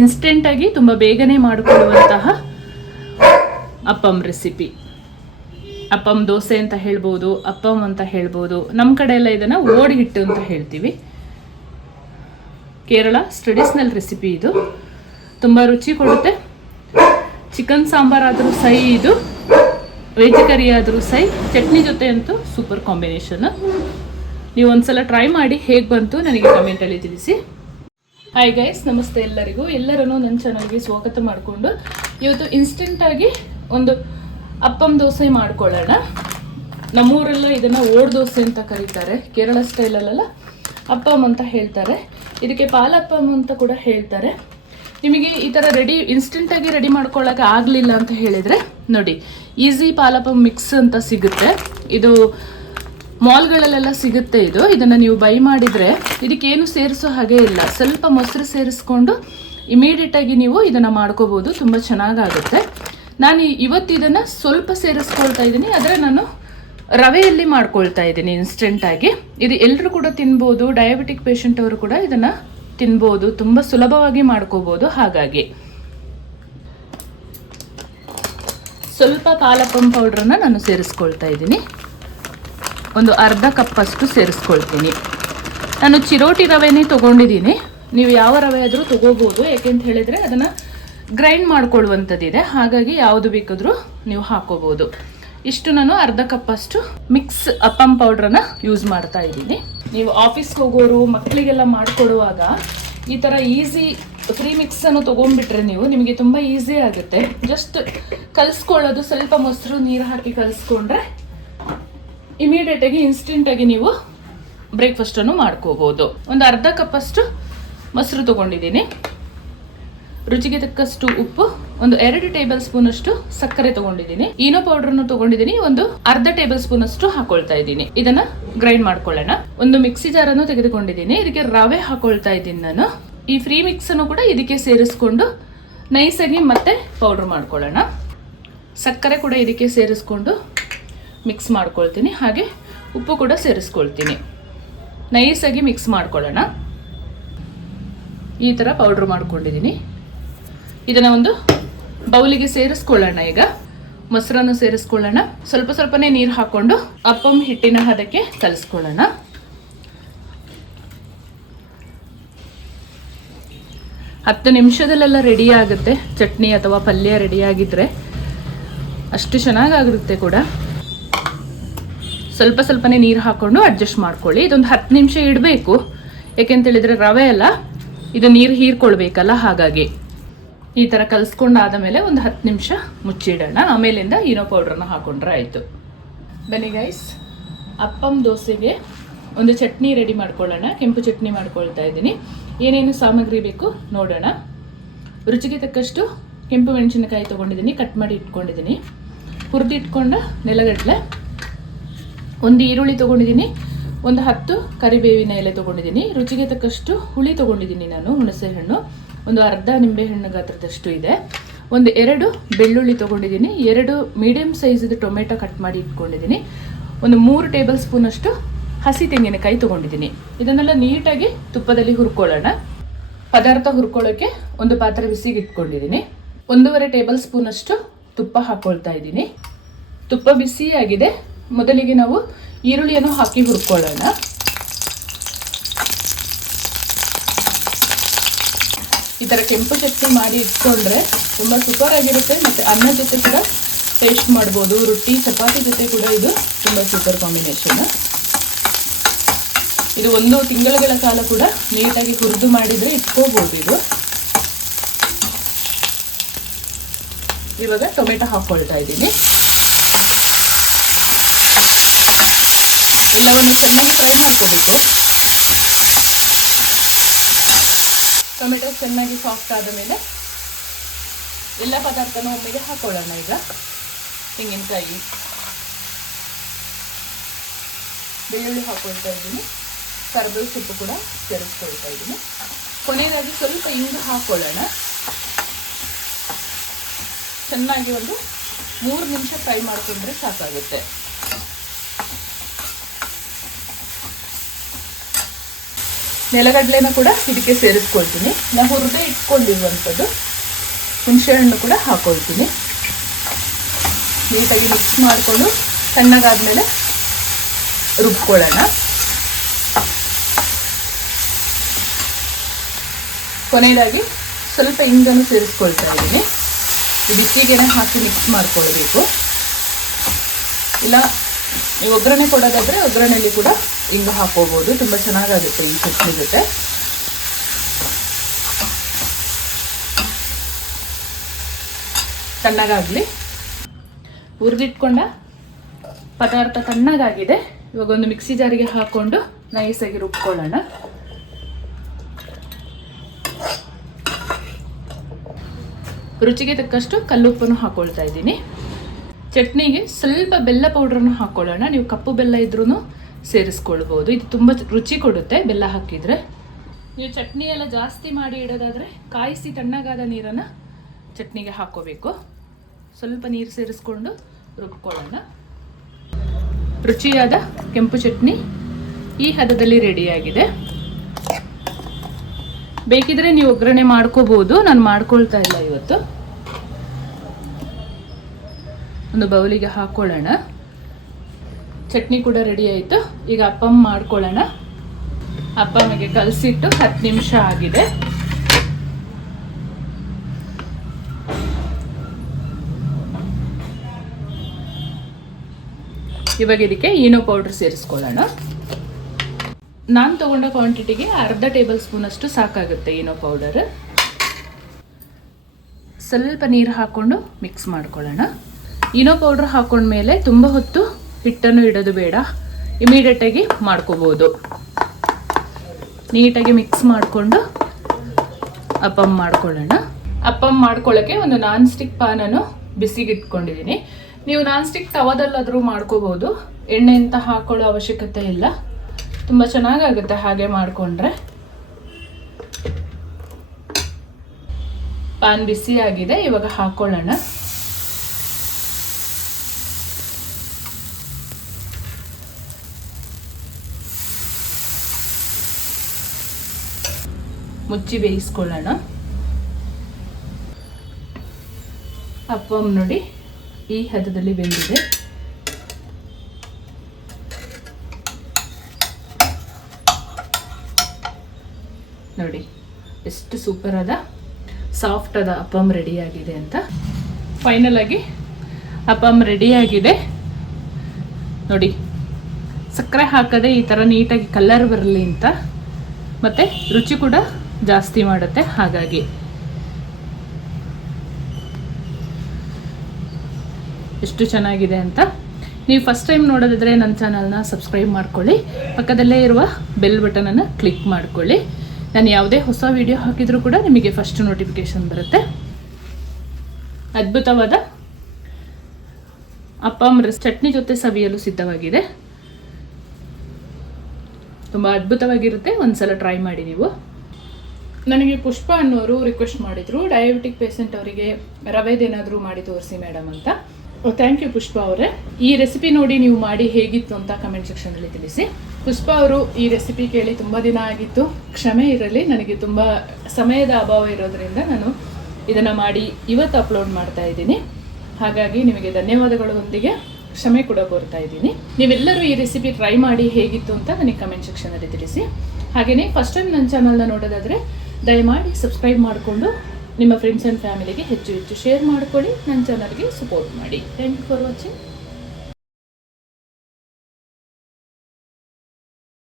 ಇನ್ಸ್ಟೆಂಟಾಗಿ ತುಂಬ ಬೇಗನೆ ಮಾಡಿಕೊಳ್ಳುವಂತಹ ಅಪ್ಪಂ ರೆಸಿಪಿ ಅಪ್ಪಂ ದೋಸೆ ಅಂತ ಹೇಳ್ಬೋದು, ಅಪ್ಪಂ ಅಂತ ಹೇಳ್ಬೋದು. ನಮ್ಮ ಕಡೆ ಎಲ್ಲ ಇದನ್ನು ಓಡಿ ಹಿಟ್ಟು ಅಂತ ಹೇಳ್ತೀವಿ. ಕೇರಳ ಟ್ರೆಡಿಷ್ನಲ್ ರೆಸಿಪಿ ಇದು. ತುಂಬ ರುಚಿ ಕೊಡುತ್ತೆ. ಚಿಕನ್ ಸಾಂಬಾರಾದರೂ ಸೈ ಇದು. ವೆಜ್ ಕರಿ ಆದರೂ ಸೈ. ಚಟ್ನಿ ಜೊತೆ ಅಂತೂ ಸೂಪರ್ ಕಾಂಬಿನೇಷನ್ ನೀವು ಒಂದ್ಸಲ ಟ್ರೈ ಮಾಡಿ ಹೇಗೆ ಬಂತು ನನಗೆ ಕಮೆಂಟಲ್ಲಿ ತಿಳಿಸಿ. ಹಾಯ್ ಗೈಸ್ ನಮಸ್ತೆ ಎಲ್ಲರಿಗೂ. ಎಲ್ಲರನ್ನು ನನ್ನ ಚಾನಲ್ಗೆ ಸ್ವಾಗತ ಮಾಡಿಕೊಂಡು ಇವತ್ತು ಇನ್ಸ್ಟೆಂಟಾಗಿ ಒಂದು ಅಪ್ಪಂ ದೋಸೆ ಮಾಡ್ಕೊಳ್ಳೋಣ. ನಮ್ಮೂರೆಲ್ಲ ಇದನ್ನು ಓಡ್ ದೋಸೆ ಅಂತ ಕರೀತಾರೆ. ಕೇರಳ ಸ್ಟೈಲಲ್ಲೆಲ್ಲ ಅಪ್ಪಂ ಅಂತ ಹೇಳ್ತಾರೆ. ಇದಕ್ಕೆ ಪಾಲಪ್ಪಮ್ ಅಂತ ಕೂಡ ಹೇಳ್ತಾರೆ. ನಿಮಗೆ ಈ ಥರ ರೆಡಿ ಇನ್ಸ್ಟೆಂಟಾಗಿ ರೆಡಿ ಮಾಡ್ಕೊಳ್ಳೋಕೆ ಆಗಲಿಲ್ಲ ಅಂತ ಹೇಳಿದರೆ ನೋಡಿ ಈಸಿ ಪಾಲಪ್ಪಮ್ ಮಿಕ್ಸ್ ಅಂತ ಸಿಗುತ್ತೆ. ಇದು ಮಾಲ್ಗಳಲ್ಲೆಲ್ಲ ಸಿಗುತ್ತೆ ಇದು. ಇದನ್ನು ನೀವು ಬೈ ಮಾಡಿದರೆ ಇದಕ್ಕೇನು ಸೇರಿಸೋ ಹಾಗೆ ಇಲ್ಲ. ಸ್ವಲ್ಪ ಮೊಸರು ಸೇರಿಸ್ಕೊಂಡು ಇಮಿಡಿಯೇಟಾಗಿ ನೀವು ಇದನ್ನು ಮಾಡ್ಕೋಬೋದು. ತುಂಬ ಚೆನ್ನಾಗಾಗುತ್ತೆ. ನಾನು ಇವತ್ತು ಇದನ್ನು ಸ್ವಲ್ಪ ಸೇರಿಸ್ಕೊಳ್ತಾ ಇದ್ದೀನಿ. ಆದರೆ ನಾನು ರವೆಯಲ್ಲಿ ಮಾಡ್ಕೊಳ್ತಾ ಇದ್ದೀನಿ ಇನ್ಸ್ಟೆಂಟಾಗಿ ಇದು ಎಲ್ಲರೂ ಕೂಡ ತಿನ್ಬೋದು. ಡಯಾಬಿಟಿಕ್ ಪೇಷಂಟ್ ಅವರು ಕೂಡ ಇದನ್ನು ತಿನ್ಬೋದು. ತುಂಬ ಸುಲಭವಾಗಿ ಮಾಡ್ಕೋಬೋದು. ಹಾಗಾಗಿ ಸ್ವಲ್ಪ ಪಾಲಪಂ ಪೌಡ್ರನ್ನ ನಾನು ಸೇರಿಸ್ಕೊಳ್ತಾ ಇದ್ದೀನಿ. ಒಂದು ಅರ್ಧ ಕಪ್ಪಷ್ಟು ಸೇರಿಸ್ಕೊಳ್ತೀನಿ. ನಾನು ಚಿರೋಟಿ ರವೆನೇ ತೊಗೊಂಡಿದ್ದೀನಿ. ನೀವು ಯಾವ ರವೆ ಆದರೂ ತೊಗೋಬೋದು, ಯಾಕೆಂತ ಹೇಳಿದರೆ ಅದನ್ನು ಗ್ರೈಂಡ್ ಮಾಡ್ಕೊಳ್ಳುವಂಥದ್ದಿದೆ. ಹಾಗಾಗಿ ಯಾವುದು ಬೇಕಾದರೂ ನೀವು ಹಾಕೋಬೋದು. ಇಷ್ಟು ನಾನು ಅರ್ಧ ಕಪ್ಪಷ್ಟು ಮಿಕ್ಸ್ ಅಪ್ಪಂ ಪೌಡ್ರನ್ನು ಯೂಸ್ ಮಾಡ್ತಾ ಇದ್ದೀನಿ. ನೀವು ಆಫೀಸ್ಗೆ ಹೋಗೋರು, ಮಕ್ಕಳಿಗೆಲ್ಲ ಮಾಡಿಕೊಡುವಾಗ ಈ ಥರ ಈಸಿ ಫ್ರೀ ಮಿಕ್ಸನ್ನು ತೊಗೊಂಡ್ಬಿಟ್ರೆ ನೀವು ನಿಮಗೆ ತುಂಬ ಈಸಿ ಆಗುತ್ತೆ. ಜಸ್ಟ್ ಕಲಿಸ್ಕೊಳ್ಳೋದು, ಸ್ವಲ್ಪ ಮೊಸರು, ನೀರು ಹಾಕಿ ಕಲಿಸ್ಕೊಂಡ್ರೆ ಇಮಿಡಿಯೇಟ್ ಆಗಿ ಇನ್ಸ್ಟೆಂಟ್ ಆಗಿ ನೀವು ಬ್ರೇಕ್ಫಾಸ್ಟ್ ಅನ್ನು ಮಾಡ್ಕೋಬಹುದು ಒಂದು ಅರ್ಧ ಕಪ್ಪಷ್ಟು ಮೊಸರು ತಗೊಂಡಿದ್ದೀನಿ. ರುಚಿಗೆ ತಕ್ಕಷ್ಟು ಉಪ್ಪು, ಒಂದು ಎರಡು ಟೇಬಲ್ ಸ್ಪೂನ್ ಅಷ್ಟು ಸಕ್ಕರೆ ತಗೊಂಡಿದ್ದೀನಿ. ಈನೋ ಪೌಡರ್ ಅನ್ನು ತಗೊಂಡಿದ್ದೀನಿ, ಒಂದು ಅರ್ಧ ಟೇಬಲ್ ಸ್ಪೂನ್ ಅಷ್ಟು ಹಾಕೊಳ್ತಾ ಇದ್ದೀನಿ. ಇದನ್ನ ಗ್ರೈಂಡ್ ಮಾಡ್ಕೊಳ್ಳೋಣ. ಒಂದು ಮಿಕ್ಸಿ ಜಾರ್ ಅನ್ನು ತೆಗೆದುಕೊಂಡಿದ್ದೀನಿ. ಇದಕ್ಕೆ ರವೆ ಹಾಕೊಳ್ತಾ ಇದ್ದೀನಿ ನಾನು. ಈ ಫ್ರೀ ಮಿಕ್ಸ್ ಅನ್ನು ಕೂಡ ಇದಕ್ಕೆ ಸೇರಿಸ್ಕೊಂಡು ನೈಸಾಗಿ ಮತ್ತೆ ಪೌಡರ್ ಮಾಡ್ಕೊಳ್ಳೋಣ. ಸಕ್ಕರೆ ಕೂಡ ಇದಕ್ಕೆ ಸೇರಿಸ್ಕೊಂಡು ಮಿಕ್ಸ್ ಮಾಡ್ಕೊಳ್ತೀನಿ. ಹಾಗೆ ಉಪ್ಪು ಕೂಡ ಸೇರಿಸ್ಕೊಳ್ತೀನಿ. ನೈಸಾಗಿ ಮಿಕ್ಸ್ ಮಾಡ್ಕೊಳ್ಳೋಣ. ಈ ಥರ ಪೌಡ್ರ್ ಮಾಡ್ಕೊಂಡಿದ್ದೀನಿ. ಇದನ್ನು ಒಂದು ಬೌಲಿಗೆ ಸೇರಿಸ್ಕೊಳ್ಳೋಣ ಈಗ. ಮೊಸರನ್ನು ಸೇರಿಸ್ಕೊಳ್ಳೋಣ. ಸ್ವಲ್ಪ ಸ್ವಲ್ಪನೇ ನೀರು ಹಾಕ್ಕೊಂಡು ಅಪ್ಪಂ ಹಿಟ್ಟಿನ ಹದಕ್ಕೆ ಕಲಿಸ್ಕೊಳ್ಳೋಣ. ಹತ್ತು ನಿಮಿಷದಲ್ಲೆಲ್ಲ ರೆಡಿ ಆಗುತ್ತೆ. ಚಟ್ನಿ ಅಥವಾ ಪಲ್ಯ ರೆಡಿ ಆಗಿದ್ರೆ ಅಷ್ಟು ಚೆನ್ನಾಗಾಗಿರುತ್ತೆ ಕೂಡ. ಸ್ವಲ್ಪ ಸ್ವಲ್ಪನೇ ನೀರು ಹಾಕ್ಕೊಂಡು ಅಡ್ಜಸ್ಟ್ ಮಾಡ್ಕೊಳ್ಳಿ. ಇದೊಂದು ಹತ್ತು ನಿಮಿಷ ಇಡಬೇಕು. ಯಾಕೆಂತೇಳಿದರೆ ರವೆ ಅಲ್ಲ, ಇದು ನೀರು ಹೀರ್ಕೊಳ್ಬೇಕಲ್ಲ ಹಾಗಾಗಿ. ಈ ಥರ ಕಲಿಸ್ಕೊಂಡಾದ ಮೇಲೆ ಒಂದು ಹತ್ತು ನಿಮಿಷ ಮುಚ್ಚಿಡೋಣ. ಆಮೇಲಿಂದ ಈನೋ ಪೌಡ್ರನ್ನ ಹಾಕೊಂಡ್ರೆ ಆಯಿತು. ಬನ್ನಿ ಗೈಸ್ ಅಪ್ಪಂ ದೋಸೆಗೆ ಒಂದು ಚಟ್ನಿ ರೆಡಿ ಮಾಡ್ಕೊಳ್ಳೋಣ. ಕೆಂಪು ಚಟ್ನಿ ಮಾಡ್ಕೊಳ್ತಾ ಇದ್ದೀನಿ. ಏನೇನು ಸಾಮಗ್ರಿ ಬೇಕು ನೋಡೋಣ. ರುಚಿಗೆ ತಕ್ಕಷ್ಟು ಕೆಂಪು ಮೆಣಸಿನಕಾಯಿ ತೊಗೊಂಡಿದ್ದೀನಿ ಕಟ್ ಮಾಡಿ ಇಟ್ಕೊಂಡಿದ್ದೀನಿ. ಹುರಿದಿಟ್ಕೊಂಡು ನೆಲಗಡಲೆ ಒಂದು ಈರುಳ್ಳಿ ತೊಗೊಂಡಿದ್ದೀನಿ, ಒಂದು ಹತ್ತು ಕರಿಬೇವಿನ ಎಲೆ ತೊಗೊಂಡಿದ್ದೀನಿ. ರುಚಿಗೆ ತಕ್ಕಷ್ಟು ಹುಳಿ ತೊಗೊಂಡಿದ್ದೀನಿ ನಾನು, ಹುಣಸೆ ಹಣ್ಣು. ಒಂದು ಅರ್ಧ ನಿಂಬೆಹಣ್ಣು ಗಾತ್ರದಷ್ಟು ಇದೆ. ಒಂದು ಎರಡು ಬೆಳ್ಳುಳ್ಳಿ ತೊಗೊಂಡಿದ್ದೀನಿ, ಎರಡು ಮೀಡಿಯಮ್ ಸೈಜ್ದು ಟೊಮೆಟೊ ಕಟ್ ಮಾಡಿ ಇಟ್ಕೊಂಡಿದ್ದೀನಿ. ಒಂದು ಮೂರು ಟೇಬಲ್ ಸ್ಪೂನಷ್ಟು ಹಸಿ ತೆಂಗಿನಕಾಯಿ ತೊಗೊಂಡಿದ್ದೀನಿ. ಇದನ್ನೆಲ್ಲ ನೀಟಾಗಿ ತುಪ್ಪದಲ್ಲಿ ಹುರ್ಕೊಳ್ಳೋಣ. ಪದಾರ್ಥ ಹುರ್ಕೊಳ್ಳೋಕ್ಕೆ ಒಂದು ಪಾತ್ರೆ ಬಿಸಿಗೆ ಇಟ್ಕೊಂಡಿದ್ದೀನಿ. ಒಂದೂವರೆ ಟೇಬಲ್ ಸ್ಪೂನಷ್ಟು ತುಪ್ಪ ಹಾಕ್ಕೊಳ್ತಾ ಇದ್ದೀನಿ. ತುಪ್ಪ ಬಿಸಿಯಾಗಿದೆ. ಮೊದಲಿಗೆ ನಾವು ಈರುಳ್ಳಿಯನ್ನು ಹಾಕಿ ಹುರ್ಕೊಳ್ಳೋಣ. ಈ ಥರ ಕೆಂಪು ಚಟ್ನಿ ಮಾಡಿ ಇಟ್ಕೊಂಡ್ರೆ ತುಂಬ ಸೂಪರ್ ಆಗಿರುತ್ತೆ ಮತ್ತು ಅನ್ನ ಜೊತೆ ಕೂಡ ಟೇಸ್ಟ್ ಮಾಡ್ಬೋದು. ರೊಟ್ಟಿ, ಚಪಾತಿ ಜೊತೆ ಕೂಡ ಇದು ತುಂಬ ಸೂಪರ್ ಕಾಂಬಿನೇಷನ್ ಇದು ಒಂದು ತಿಂಗಳುಗಳ ಕಾಲ ಕೂಡ ನೀಟಾಗಿ ಹುರಿದು ಮಾಡಿದರೆ ಇಟ್ಕೋಬೋದು ಇದು. ಇವಾಗ ಟೊಮೆಟೊ ಹಾಕ್ಕೊಳ್ತಾ ಇದ್ದೀನಿ. ಎಲ್ಲವನ್ನು ಚೆನ್ನಾಗಿ ಫ್ರೈ ಮಾಡ್ಕೋಬೇಕು. ಟೊಮೆಟೊ ಚೆನ್ನಾಗಿ ಸಾಫ್ಟ್ ಆದ ಮೇಲೆ ಎಲ್ಲ ಪದಾರ್ಥನ ಒಮ್ಮೆಗೆ ಹಾಕೊಳ್ಳೋಣ ಈಗ. ತೆಂಗಿನಕಾಯಿ. ಬೆಳ್ಳುಳ್ಳಿ ಹಾಕೊಳ್ತಾ ಇದ್ದೀನಿ. ಕರ್ಬೇವು ಸೊಪ್ಪು ಕೂಡ ಸೇರಿಸ್ಕೊಳ್ತಾ ಇದ್ದೀನಿ. ಕೊನೆಯದಾಗಿ ಸ್ವಲ್ಪ ಇಂಗು ಹಾಕೊಳ್ಳೋಣ. ಚೆನ್ನಾಗಿ ಒಂದು ಮೂರು ನಿಮಿಷ ಫ್ರೈ ಮಾಡ್ಕೊಂಡ್ರೆ ಸಾಕಾಗುತ್ತೆ. ನೆಲಗಡಲೆನ ಕೂಡ ಇದಕ್ಕೆ ಸೇರಿಸ್ಕೊಳ್ತೀನಿ. ನಾನು ಹುರಿದು ಇಟ್ಕೊಂಡಿರುವಂಥದ್ದು. ಹುಣಸೆಹಣ್ಣು ಕೂಡ ಹಾಕೊಳ್ತೀನಿ. ನೀಟಾಗಿ ಮಿಕ್ಸ್ ಮಾಡಿಕೊಂಡು ತಣ್ಣಗಾದ್ಮೇಲೆ ರುಬ್ಕೊಳ್ಳೋಣ. ಕೊನೆಯದಾಗಿ ಸ್ವಲ್ಪ ಇಂಗನ್ನು ಸೇರಿಸ್ಕೊಳ್ತಾ ಇದ್ದೀನಿ. ಬಿಸಿಗೆನೆ ಹಾಕಿ ಮಿಕ್ಸ್ ಮಾಡ್ಕೊಳ್ಬೇಕು. ಇಲ್ಲ ನೀವು ಒಗ್ಗರಣೆ ಕೊಡೋದಾದರೆ ಒಗ್ಗರಣೆಯಲ್ಲಿ ಕೂಡ ಇಂಗು ಹಾಕೋಬೋದು ತುಂಬ ಚೆನ್ನಾಗಾಗುತ್ತೆ ಈ ಚಟ್ನಿ ಜೊತೆ. ತಣ್ಣಗಾಗಲಿ. ಹುರಿದಿಟ್ಕೊಂಡ ಪದಾರ್ಥ ತಣ್ಣಗಾಗಿದೆ. ಇವಾಗ ಒಂದು ಮಿಕ್ಸಿ ಜಾರಿಗೆ ಹಾಕ್ಕೊಂಡು ನೈಸಾಗಿ ರುಬ್ಕೊಳ್ಳೋಣ. ರುಚಿಗೆ ತಕ್ಕಷ್ಟು ಕಲ್ಲುಪ್ಪನ್ನು ಹಾಕೊಳ್ತಾ ಇದ್ದೀನಿ. ಚಟ್ನಿಗೆ ಸ್ವಲ್ಪ ಬೆಲ್ಲ ಪೌಡ್ರನ್ನು ಹಾಕ್ಕೊಳ್ಳೋಣ ನೀವು ಕಪ್ಪು ಬೆಲ್ಲ ಇದ್ರೂ ಸೇರಿಸ್ಕೊಳ್ಬೋದು. ಇದು ತುಂಬ ರುಚಿ ಕೊಡುತ್ತೆ ಬೆಲ್ಲ ಹಾಕಿದರೆ. ನೀವು ಚಟ್ನಿ ಎಲ್ಲ ಜಾಸ್ತಿ ಮಾಡಿ ಇಡೋದಾದರೆ ಕಾಯಿಸಿ ತಣ್ಣಗಾದ ನೀರನ್ನು ಚಟ್ನಿಗೆ ಹಾಕ್ಕೋಬೇಕು ಸ್ವಲ್ಪ ನೀರು ಸೇರಿಸ್ಕೊಂಡು ರುಬ್ಕೊಳ್ಳೋಣ. ರುಚಿಯಾದ ಕೆಂಪು ಚಟ್ನಿ ಈ ಹದದಲ್ಲಿ ರೆಡಿಯಾಗಿದೆ ಬೇಕಿದ್ರೆ ನೀವು ಒಗ್ಗರಣೆ ಮಾಡ್ಕೋಬಹುದು ನಾನು ಮಾಡ್ಕೊಳ್ತಾ ಇಲ್ಲ ಇವತ್ತು. ಒಂದು ಬೌಲಿಗೆ ಹಾಕ್ಕೊಳ್ಳೋಣ ಚಟ್ನಿ ಕೂಡ ರೆಡಿ ಆಯಿತು. ಈಗ ಅಪ್ಪಮ್ಮ ಮಾಡ್ಕೊಳ್ಳೋಣ. ಅಪ್ಪಮ್ಮಗೆ ಕಲಸಿಟ್ಟು ಹತ್ತು ನಿಮಿಷ ಆಗಿದೆ. ಇವಾಗ ಇದಕ್ಕೆ ಈನೋ ಪೌಡ್ರ್ ಸೇರಿಸ್ಕೊಳ್ಳೋಣ. ನಾನು ತಗೊಂಡ ಕ್ವಾಂಟಿಟಿಗೆ ಅರ್ಧ ಟೇಬಲ್ ಸ್ಪೂನ್ ಅಷ್ಟು ಸಾಕಾಗುತ್ತೆ ಈನೋ ಪೌಡರ್ ಸ್ವಲ್ಪ ನೀರು ಹಾಕ್ಕೊಂಡು ಮಿಕ್ಸ್ ಮಾಡ್ಕೊಳ್ಳೋಣ. ಈನೋ ಪೌಡ್ರ್ ಹಾಕೊಂಡ್ಮೇಲೆ ತುಂಬ ಹೊತ್ತು ಹಿಟ್ಟನ್ನು ಇಡೋದು ಬೇಡ. ಇಮಿಡಿಯೇಟಾಗಿ ಮಾಡ್ಕೋಬೋದು. ನೀಟಾಗಿ ಮಿಕ್ಸ್ ಮಾಡಿಕೊಂಡು ಅಪ್ಪಮ್ ಮಾಡ್ಕೊಳ್ಳೋಣ. ಅಪ್ಪಮ್ ಮಾಡ್ಕೊಳ್ಳೋಕ್ಕೆ ಒಂದು ನಾನ್ ಸ್ಟಿಕ್ ಪಾನನ್ನು ಬಿಸಿಗೆ ಇಟ್ಕೊಂಡಿದ್ದೀನಿ. ನೀವು ನಾನ್ ಸ್ಟಿಕ್ ತವದಲ್ಲಾದರೂ ಮಾಡ್ಕೋಬೋದು. ಎಣ್ಣೆ ಅಂತ ಹಾಕೊಳ್ಳೋ ಅವಶ್ಯಕತೆ ಇಲ್ಲ. ತುಂಬ ಚೆನ್ನಾಗಾಗುತ್ತೆ ಹಾಗೆ ಮಾಡಿಕೊಂಡ್ರೆ. ಪಾನ್ ಬಿಸಿ ಆಗಿದೆ ಇವಾಗ ಹಾಕೊಳ್ಳೋಣ. ಮುಚ್ಚಿ ಬೇಯಿಸ್ಕೊಳ್ಳೋಣ. ಅಪ್ಪಮ್ ನೋಡಿ ಈ ಹದದಲ್ಲಿ ಬೆಂದಿದೆ. ನೋಡಿ, ಎಷ್ಟು ಸೂಪರ್ ಆದ ಸಾಫ್ಟ್ ಆದ ಅಪ್ಪಮ್ ಆಗಿದೆ ಅಂತ. ಫೈನಲ್ ಆಗಿ ಅಪ್ಪಮ್ ಆಗಿದೆ. ನೋಡಿ, ಸಕ್ಕರೆ ಹಾಕದೆ ಈ ಥರ ನೀಟಾಗಿ ಕಲರ್ ಬರಲಿ ಅಂತ. ಮತ್ತು ರುಚಿ ಕೂಡ ಜಾಸ್ತಿ ಮಾಡುತ್ತೆ. ಹಾಗಾಗಿ ಎಷ್ಟು ಚೆನ್ನಾಗಿದೆ ಅಂತ ನೀವು ಫಸ್ಟ್ ಟೈಮ್ ನೋಡೋದಿದ್ರೆ ನನ್ನ ಚಾನಲ್ನ ಸಬ್ಸ್ಕ್ರೈಬ್ ಮಾಡ್ಕೊಳ್ಳಿ. ಪಕ್ಕದಲ್ಲೇ ಇರುವ ಬೆಲ್ ಬಟನನ್ನು ಕ್ಲಿಕ್ ಮಾಡ್ಕೊಳ್ಳಿ. ನಾನು ಯಾವುದೇ ಹೊಸ ವಿಡಿಯೋ ಹಾಕಿದರೂ ಕೂಡ ನಿಮಗೆ ಫಸ್ಟ್ ನೋಟಿಫಿಕೇಶನ್ ಬರುತ್ತೆ. ಅದ್ಭುತವಾದ ಅಪ್ಪಮ್ ಚಟ್ನಿ ಜೊತೆ ಸವಿಯಲು ಸಿದ್ಧವಾಗಿದೆ. ತುಂಬ ಅದ್ಭುತವಾಗಿರುತ್ತೆ. ಒಂದ್ಸಲ ಟ್ರೈ ಮಾಡಿ ನೀವು. ನನಗೆ ಪುಷ್ಪ ಅನ್ನೋರು ರಿಕ್ವೆಸ್ಟ್ ಮಾಡಿದ್ರು. ಡಯಾಬಿಟಿಕ್ ಪೇಷಂಟ್ ಅವರಿಗೆ ರವೆದೇನಾದರೂ ಮಾಡಿ ತೋರಿಸಿ ಮೇಡಮ್ ಅಂತ. ಥ್ಯಾಂಕ್ ಯು ಪುಷ್ಪ ಅವರೇ. ಈ ರೆಸಿಪಿ ನೋಡಿ ನೀವು ಮಾಡಿ ಹೇಗಿತ್ತು ಅಂತ ಕಮೆಂಟ್ ಸೆಕ್ಷನಲ್ಲಿ ತಿಳಿಸಿ. ಪುಷ್ಪ ಅವರು ಈ ರೆಸಿಪಿ ಕೇಳಿ ತುಂಬ ದಿನ ಆಗಿತ್ತು. ಕ್ಷಮೆ ಇರಲಿ, ನನಗೆ ತುಂಬ ಸಮಯದ ಅಭಾವ ಇರೋದ್ರಿಂದ ನಾನು ಇದನ್ನು ಮಾಡಿ ಇವತ್ತು ಅಪ್ಲೋಡ್ ಮಾಡ್ತಾ ಇದ್ದೀನಿ. ಹಾಗಾಗಿ ನಿಮಗೆ ಧನ್ಯವಾದಗಳೊಂದಿಗೆ ಕ್ಷಮೆ ಕೂಡ ಕೋರ್ತಾ ಇದ್ದೀನಿ. ನೀವೆಲ್ಲರೂ ಈ ರೆಸಿಪಿ ಟ್ರೈ ಮಾಡಿ ಹೇಗಿತ್ತು ಅಂತ ನನಗೆ ಕಮೆಂಟ್ ಸೆಕ್ಷನಲ್ಲಿ ತಿಳಿಸಿ. ಹಾಗೆಯೇ ಫಸ್ಟ್ ಟೈಮ್ ನನ್ನ ಚಾನಲ್ನ ನೋಡೋದಾದರೆ ದಯಮಾಡಿ ಸಬ್ಸ್ಕ್ರೈಬ್ ಮಾಡಿಕೊಂಡು ನಿಮ್ಮ ಫ್ರೆಂಡ್ಸ್ ಆ್ಯಂಡ್ ಫ್ಯಾಮಿಲಿಗೆ ಹೆಚ್ಚು ಹೆಚ್ಚು ಶೇರ್ ಮಾಡಿಕೊಳ್ಳಿ. ನನ್ನ ಚಾನಲ್ಗೆ ಸಪೋರ್ಟ್ ಮಾಡಿ. Thank you for watching